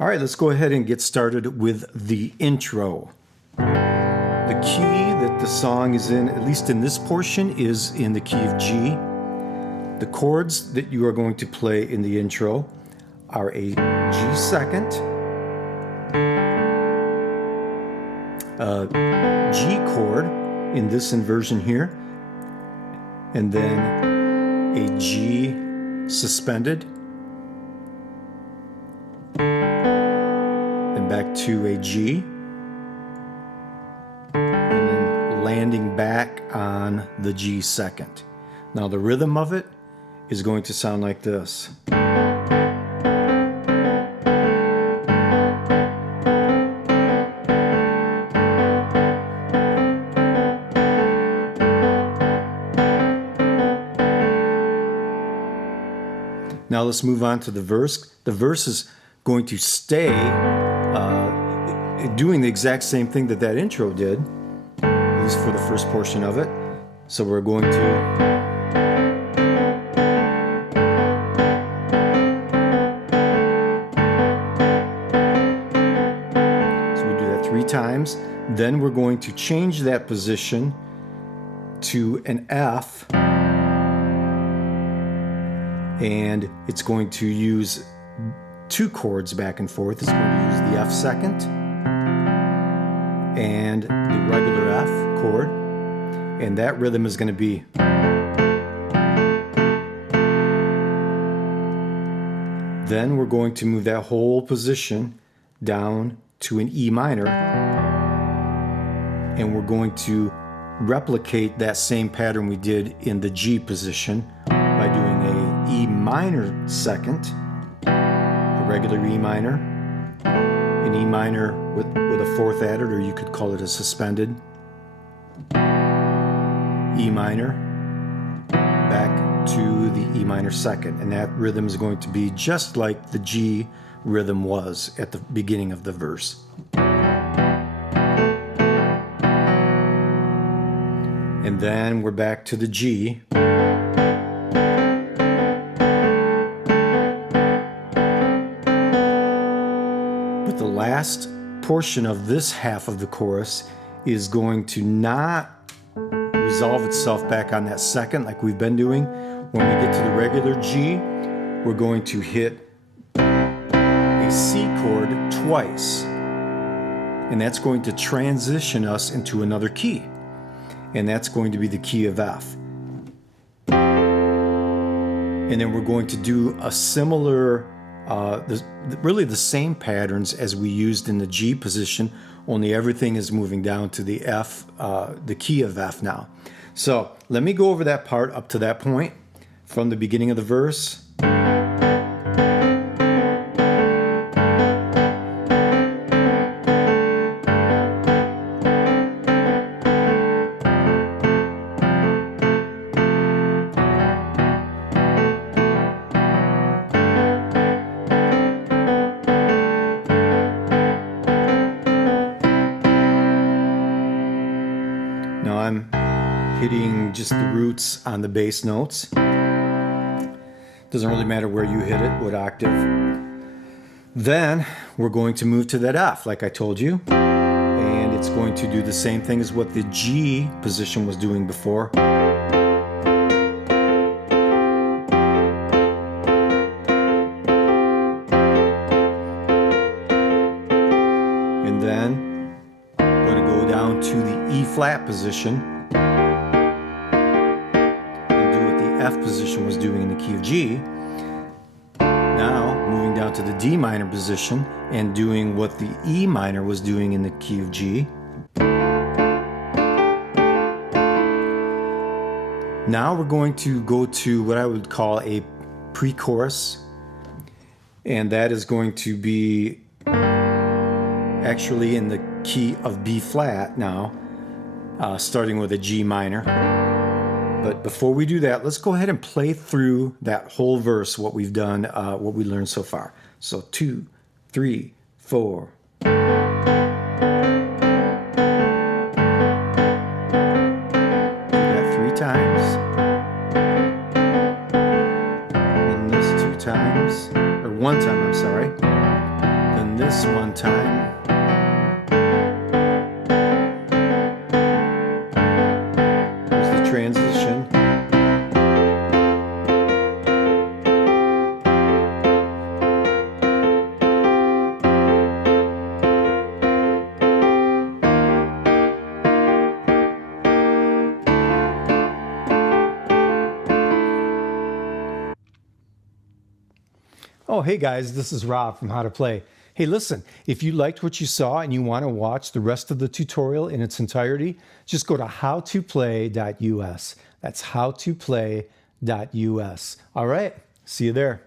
All right, let's go ahead and get started with the intro. The key that the song is in, at least in this portion, is in the key of G. The chords that you are going to play in the intro are a G second, a G chord in this inversion here, and then a G suspended, then back to a G, and then landing back on the G second. Now the rhythm of it is going to sound like this. Now let's move on to the verse. The verse is going to stay doing the exact same thing that that intro did, at least for the first portion of it. So we're going to... So we do that 3 times. Then we're going to change that position to an F. And it's going to use 2 chords back and forth. It's going to use the F second and the regular F chord. And that rhythm is going to be. Then we're going to move that whole position down to an E minor. And we're going to replicate that same pattern we did in the G position by doing a E minor second, a regular E minor, an E minor with a 4th added, or you could call it a suspended, E minor, back to the E minor second. And that rhythm is going to be just like the G rhythm was at the beginning of the verse. And then we're back to the G. The last portion of this half of the chorus is going to not resolve itself back on that second like we've been doing. When we get to the regular G, we're going to hit a C chord twice. And that's going to transition us into another key. And that's going to be the key of F. And then we're going to do a similar really the same patterns as we used in the G position, only everything is moving down to the F, the key of F now. So let me go over that part up to that point from the beginning of the verse. Now I'm hitting just the roots on the bass notes. Doesn't really matter where you hit it, what octave. Then we're going to move to that F, like I told you. And it's going to do the same thing as what the G position was doing before. And then I'm going to go down to the E flat position and do what the F position was doing in the key of G. Now moving down to the D minor position and doing what the E minor was doing in the key of G. Now we're going to go to what I would call a pre-chorus, and that is going to be actually in the key of B flat now, starting with a G minor. But before we do that, let's go ahead and play through that whole verse, what we've done, what we learned so far. So 2, 3, 4. Do that 3 times. And this 2 times, or 1 time, I'm sorry. Then Oh, hey guys, this is Rob from How to Play. Hey, listen, if you liked what you saw and you want to watch the rest of the tutorial in its entirety, just go to howtoplay.us. That's howtoplay.us. All right, see you there.